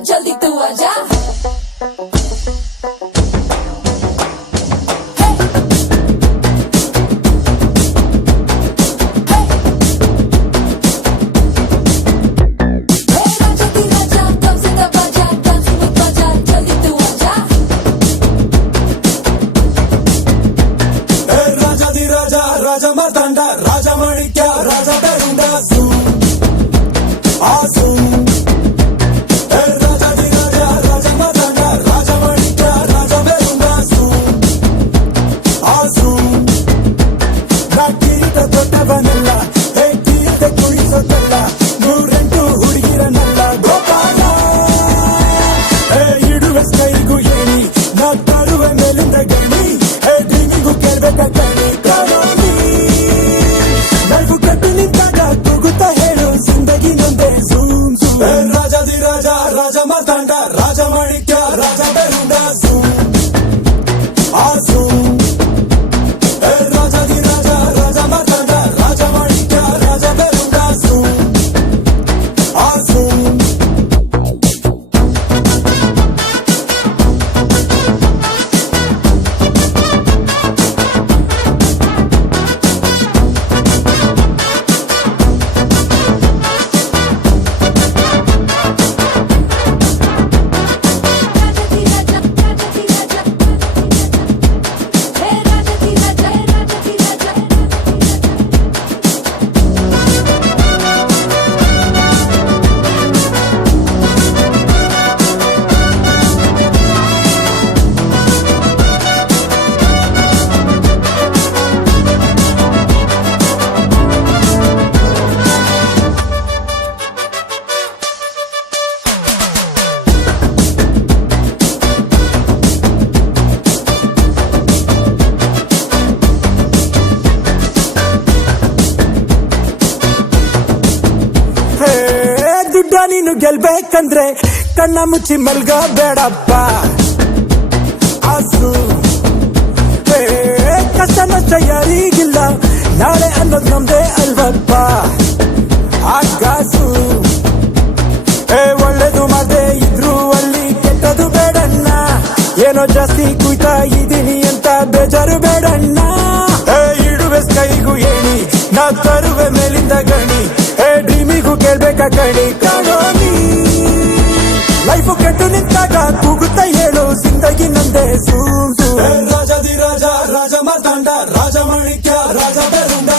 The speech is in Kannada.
जल्दी तू आजा राजा मर्दांडा राजा मणिक्या राजा बेरुंडा राजा मर्दांडा राजा मणिक्या राजा बेरुंडा राजा दी राजा राजा मर्दांडा राजा मणिक्या राजा बेरुंडा ನೀನು ಗೆಲ್ಬೇಕಂದ್ರೆ ಕಣ್ಣ ಮುಚ್ಚಿ ಮಲ್ಗ ಬೇಡಪ್ಪ ಆಸು ಕಷ್ಟ ನಷ್ಟ ಯಾರಿಗಿಲ್ಲ ನಾಳೆ ಅನ್ನೋದು ನಮ್ದೇ ಅಲ್ವಪ್ಪ ಆಗಾಸು ಒಳ್ಳೇದು ಮಾಡದೆ ಇದ್ರು ಅಲ್ಲಿ ಕೆಟ್ಟದು ಬೇಡಣ್ಣ ಏನೋ ಜಾಸ್ತಿ ಕುಯ್ತಾ ಇದ್ದೀನಿ ಅಂತ ಬೇಜಾರು ಬೇಡಣ್ಣ ಇಡುವೆ ಕೈಗೂ ಏಣಿ ನಾ ತರುವೆ ಮೇಲಿಂದ ಗಣಿ ಡ್ರೀಮಿಗೂ ಕೇಳ್ಬೇಕ ಕಣಿ ಕಾಣೋನಿ ಲೈಫು ಕೆಟ್ಟು ನಿಂತಾಗ ಕೂಗುತ್ತಾ ಹೇಳು ಜಿಂದಗಿ ನಂದೇ ರಾಜ ದಿ ರಾಜ ರಾಜ ಮರ್ದಾಂಡ ರಾಜ ಮಣಿಕ್ಯ ರಾಜ ಬೆರುಂಡ